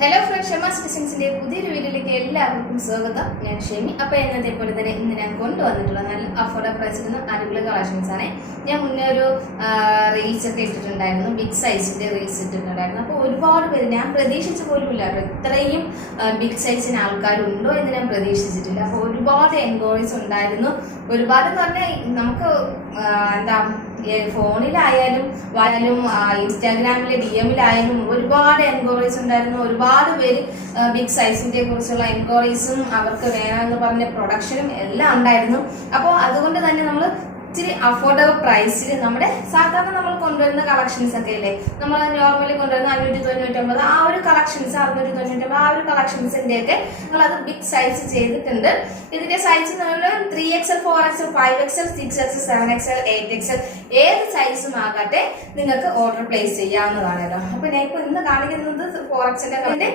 Hello friend Shama ഡിസൈൻസിന്റെ പുതിയൊരു വീഡിയോയിലേക്ക് എല്ലാവർക്കും സ്വാഗതം. ഞാൻ ഷെമി. അപ്പൊ എന്നതേ പോലെ തന്നെ ഇന്ന് ഞാൻ കൊണ്ടുവന്നിട്ടുള്ള നല്ല അഫോർഡബിൾ പ്രൈസിൽ നിന്ന് അടിപൊളി കളക്ഷൻസ് ആണ് ഞാൻ മുന്നേ ഒരു റീൽസ് ഒക്കെ ഇട്ടിട്ടുണ്ടായിരുന്നു. ബിഗ് സൈസിന്റെ റീൽസ് ഇട്ടിട്ടുണ്ടായിരുന്നു. അപ്പോൾ ഒരുപാട് പേര് ഞാൻ പ്രതീക്ഷിച്ച പോലും ഇല്ല ഇത്രയും ബിഗ് സൈസിന് ആൾക്കാരുണ്ടോ എന്ന് ഞാൻ പ്രതീക്ഷിച്ചിട്ടില്ല. അപ്പോൾ ഒരുപാട് എൻക്വയറീസ് ഉണ്ടായിരുന്നു. ഒരുപാട് എന്ന് പറഞ്ഞാൽ നമുക്ക് എന്താ ഫോണിലായാലും വായാലും ഇൻസ്റ്റാഗ്രാമിലെ ഡി എമ്മിലായാലും ഒരുപാട് എൻക്വയറീസ് ഉണ്ടായിരുന്നു. ഒരുപാട് പേര് ബിഗ് സൈസിന്റെ കുറിച്ചുള്ള എൻക്വയറീസും അവർക്ക് വേണമെന്ന് പറഞ്ഞ പ്രൊഡക്ഷനും എല്ലാം ഉണ്ടായിരുന്നു. അപ്പോൾ അതുകൊണ്ട് തന്നെ നമ്മൾ ഇച്ചിരി അഫോർഡബിൾ പ്രൈസിൽ നമ്മുടെ സാധാരണ നമ്മൾ കൊണ്ടുവരുന്ന കളക്ഷൻസ് ഒക്കെ അല്ലേ? നമ്മൾ നോർമലി കൊണ്ടുവരുന്ന അഞ്ഞൂറ്റി തൊണ്ണൂറ്റൊമ്പത് ആ ഒരു കളക്ഷൻസ് അറുന്നൂറ്റി തൊണ്ണൂറ്റൊമ്പത് ആ ഒരു കളക്ഷൻസിന്റെ ഒക്കെ നമ്മൾ അത് ബിഗ് സൈസ് ചെയ്തിട്ടുണ്ട്. ഇതിന്റെ സൈസ് നമ്മൾ three XL four XL five XL six XL seven XL eight XL ഏത് സൈസും ആകട്ടെ നിങ്ങൾക്ക് ഓർഡർ പ്ലേസ് ചെയ്യാവുന്നതാണ് കേട്ടോ. അപ്പൊ ഞാൻ ഇപ്പൊ ഇന്ന് കാണിക്കുന്നത് ഫോർ എക്സിന്റെ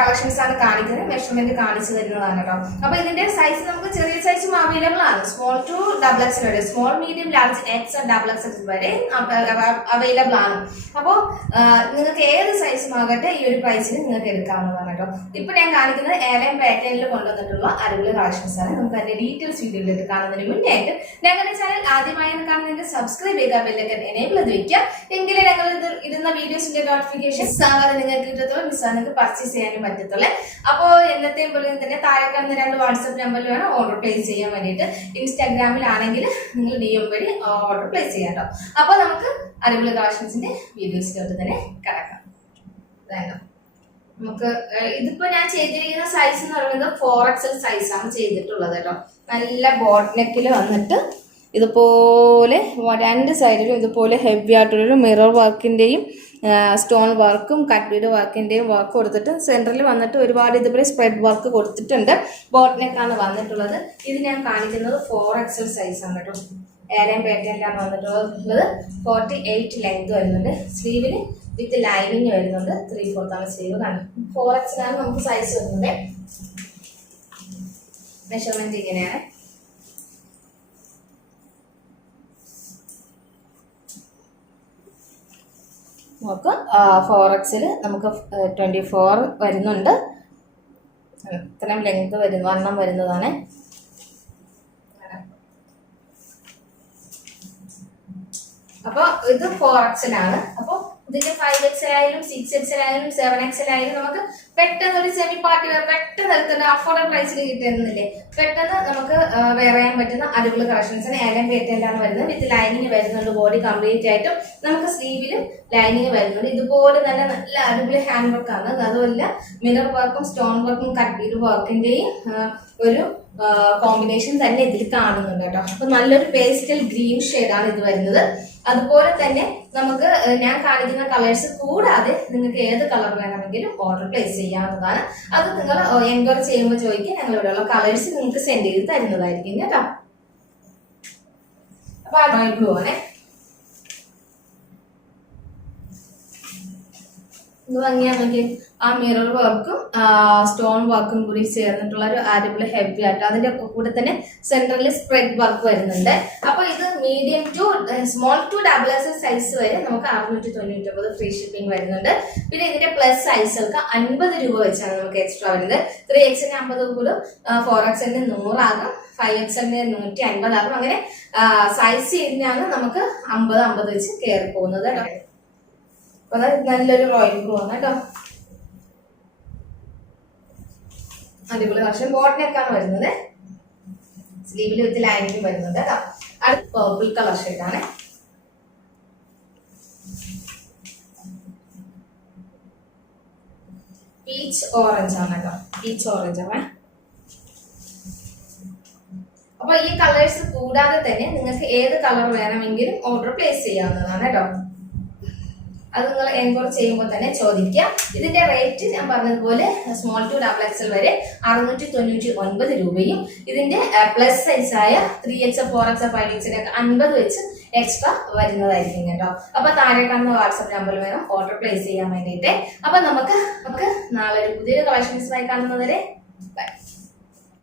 കളക്ഷൻസ് ആണ് കാണിക്കുന്നത്. മെഷർമെന്റ് കാണിച്ചു തരുന്നതാണ് കേട്ടോ. അപ്പൊ ഇതിന്റെ സൈസ് നമുക്ക് ചെറിയ സൈസും അവൈലബിൾ ആണ്. സ്മോൾ ടു ഡബിൾ എക്സ് വരെ. Small medium large X and double X X വരെ അവൈലബിൾ ആണ്. അപ്പോൾ നിങ്ങൾക്ക് ഏത് സൈസും ആകട്ടെ ഈ ഒരു പ്രൈസിൽ നിങ്ങൾക്ക് എടുക്കാവുന്നതാണ് കേട്ടോ. ഇപ്പൊ ഞാൻ കാണിക്കുന്നത് ഏലം പാറ്റേണിൽ കൊണ്ടുവന്നിട്ടുള്ള അടിപൊളി കളക്ഷൻസ് ആണ്. നമുക്ക് അതിന്റെ ഡീറ്റെയിൽസ് വീഡിയോയിലേക്ക് കാണുന്നതിന് മുന്നേ ആയിട്ട് ഞങ്ങളുടെ ചാനൽ ആദ്യമായി കാണുന്നതിന്റെ സബ്സ്ക്രൈബ് ചെയ്യുക ബെല്ലൊക്കെ എനേബിൾ ചെയ്ത് വെക്കുക. എങ്കിലേ ഞങ്ങൾ ഇടുന്ന വീഡിയോസിന്റെ നോട്ടിഫിക്കേഷൻ സാധാരണ നിങ്ങൾക്ക് കിട്ടത്തുള്ളൂ മിസ്സാ നിങ്ങൾക്ക് പർച്ചേസ് ചെയ്യാനും പറ്റത്തുള്ളൂ. അപ്പോൾ എന്നത്തെയും പോലെ തന്നെ താഴെ കാണുന്ന രണ്ട് വാട്സപ്പ് നമ്പറിൽ വേണം ഓർഡർ പ്ലേസ് ചെയ്യാൻ വേണ്ടിയിട്ട്. ഇൻസ്റ്റാഗ്രാമിലാണെങ്കിൽ നിങ്ങൾ എം വഴി ഓർഡർ പ്ലേസ് ചെയ്യാം കേട്ടോ അപ്പോൾ നമുക്ക് അടിപൊളി കളക്ഷൻസിന്റെ വീഡിയോസിലോട്ട് തന്നെ കിടക്കാം. നമുക്ക് ഇതിപ്പോ ഞാൻ ചെയ്തിരിക്കുന്ന സൈസ് എന്ന് പറയുന്നത് ഫോർ എക്സൽ ആണ് ചെയ്തിട്ടുള്ളത് കേട്ടോ നല്ല ബോട്ട് നെക്കിൽ വന്നിട്ട് ഇതുപോലെ രണ്ട് സൈഡിലും ഇതുപോലെ ഹെവി ആയിട്ടുള്ളൊരു മിറർ വർക്കിന്റെയും സ്റ്റോൺ വർക്കും കട്ട്വീഡ് വർക്കിന്റെയും വർക്ക് കൊടുത്തിട്ട് സെന്ററിൽ വന്നിട്ട് ഒരുപാട് ഇതുപോലെ സ്പ്രെഡ് വർക്ക് കൊടുത്തിട്ടുണ്ട്. ബോട്ട് നെക്കാണ് വന്നിട്ടുള്ളത്. ഇത് ഞാൻ കാണിക്കുന്നത് ഫോർ എക്സൽ സൈസ് ആണ് കേട്ടോ. ഏലയും പാറ്റേണിലാണ് വന്നിട്ടുള്ളത്. ഫോർട്ടി എയ്റ്റ് ലെങ്ത് വരുന്നുണ്ട്. സ്ലീവിന് വിത്ത് ലൈനിങ് വരുന്നുണ്ട്. ത്രീ ഫോർത്ത് ആണ് സ്ലീവ് കാണും ഫോർ എക്സിലാണ് നമുക്ക് സൈസ് വരുന്നത്. മെഷർമെന്റ് ഇങ്ങനെയാണ്. നമുക്ക് ഫോർ എക്സിൽ നമുക്ക് ട്വന്റി ഫോർ വരുന്നുണ്ട്. ഇത്രയും ലെങ്ത് വരുന്നു വണ്ണം വരുന്നതാണ്. അപ്പോൾ ഇത് ഫോർ എക്സിലാണ് അപ്പൊ ഇതിന്റെ ഫൈവ് എക്സൽ ആയാലും സിക്സ് എക്സൽ ആയാലും സെവൻ എക്സൽ ആയാലും നമുക്ക് പെട്ടെന്ന് ഒരു സെമി പാർട്ടി വെയർ പെട്ടെന്ന് എടുത്തിട്ട് അഫോർഡബിൾ പ്രൈസിൽ കിട്ടുന്നില്ലേ? പെട്ടെന്ന് നമുക്ക് വെയർ ചെയ്യാൻ പറ്റുന്ന അടിപൊളി കളക്ഷൻസ് ഏലം പേറ്റന്റാണ് വരുന്നത്. വിത്ത് ലൈനിങ് വരുന്നുണ്ട് ബോഡി കംപ്ലീറ്റ് ആയിട്ടും നമുക്ക് സ്ലീവിലും ലൈനിങ് വരുന്നുണ്ട്. ഇതുപോലെ തന്നെ നല്ല അടിപൊളി ഹാൻഡ് വർക്ക് ആണ്. അതുമല്ല മിറർ വർക്കും സ്റ്റോൺ വർക്കും കട്ട് വർക്കിന്റെയും ഒരു കോമ്പിനേഷൻ തന്നെ ഇതിൽ കാണുന്നുണ്ട് കേട്ടോ. അപ്പൊ നല്ലൊരു പേസ്റ്റൽ ഗ്രീൻ ഷെയ്ഡാണ് ഇത് വരുന്നത്. അതുപോലെ തന്നെ നമുക്ക് ഞാൻ കാണിക്കുന്ന കളേഴ്സ് കൂടാതെ നിങ്ങൾക്ക് ഏത് കളർ വേണമെങ്കിലും ഓർഡർ പ്ലേസ് ചെയ്യാവുന്നതാണ്. അത് നിങ്ങൾ എൻക്വയറി ചെയ്യുമ്പോൾ ചോദിക്കുക ഞങ്ങൾ ഇവിടെയുള്ള കളേഴ്സ് നിങ്ങൾക്ക് സെൻഡ് ചെയ്ത് തരുന്നതായിരിക്കും കേട്ടോ. അപ്പൊ ബ്ലൂ ആണേ ഇത് ആ മിറർ വർക്കും സ്റ്റോൺ വർക്കും കൂടി ചേർന്നിട്ടുള്ള ഒരു അടിപൊളി ഹെവി ആയിട്ട് അതിന്റെ ഒക്കെ കൂടെ തന്നെ സെന്ററിൽ സ്പ്രെഡ് വർക്ക് വരുന്നുണ്ട്. അപ്പൊ ഇത് medium to small to double S size വരെ നമുക്ക് അറുന്നൂറ്റി തൊണ്ണൂറ്റി ഒമ്പത് ഫ്രീ ഷിപ്പിംഗ് വരുന്നുണ്ട്. പിന്നെ ഇതിന്റെ പ്ലസ് സൈസുകൾക്ക് അൻപത് രൂപ വെച്ചാണ് നമുക്ക് എക്സ്ട്രാ വരുന്നത്. ത്രീ എക്സിന് അമ്പത് കൂടും ഫോർ എക്സിന് നൂറാകും ഫൈവ് എക്സിന് നൂറ്റി അൻപതാകും. അങ്ങനെ സൈസ് ചെയ്യുന്നതാണ് നമുക്ക് അമ്പത് അമ്പത് വെച്ച് കയറി പോകുന്നത് കേട്ടോ. അപ്പൊ നല്ലൊരു റോയൽ ബ്ലൂ ആണ് കേട്ടോ അടിപൊളി വർഷം. ബോട്ടിനൊക്കെയാണ് വരുന്നത്. സ്ലീവിൽ വിത്ത് ലൈനിങ് വരുന്നത് കേട്ടോ. അത് പേർപ്പിൾ കളർ ഷെയ്ഡാണ് പീച്ച് ഓറഞ്ച് ആണ് കേട്ടോ. പീച്ച് ഓറഞ്ച് ആണ്. അപ്പൊ ഈ കളേഴ്സ് കൂടാതെ തന്നെ നിങ്ങൾക്ക് ഏത് കളർ വേണമെങ്കിലും ഓർഡർ പ്ലേസ് ചെയ്യാവുന്നതാണ് കേട്ടോ. അത് നിങ്ങൾ എൻക്വയറി ചെയ്യുമ്പോൾ തന്നെ ചോദിക്കുക. ഇതിന്റെ റേറ്റ് ഞാൻ പറഞ്ഞതുപോലെ സ്മോൾ ടു ഡബിൾ എക്സൽ വരെ അറുന്നൂറ്റി തൊണ്ണൂറ്റി ഒൻപത് രൂപയും ഇതിന്റെ പ്ലസ് സൈസ് ആയ three x four x five എക്സിനൊക്കെ അൻപത് വെച്ച് എക്സ്ട്രാ വരുന്നതായിരിക്കും കേട്ടോ. അപ്പൊ താഴെ കാണുന്ന വാട്സപ്പ് നമ്പറിൽ വേണം ഓർഡർ പ്ലേസ് ചെയ്യാൻ വേണ്ടിയിട്ട്. അപ്പൊ നമുക്ക് നമുക്ക് നാളെ ഒരു പുതിയൊരു കളക്ഷൻസുമായി കാണുന്നവരെ ബൈ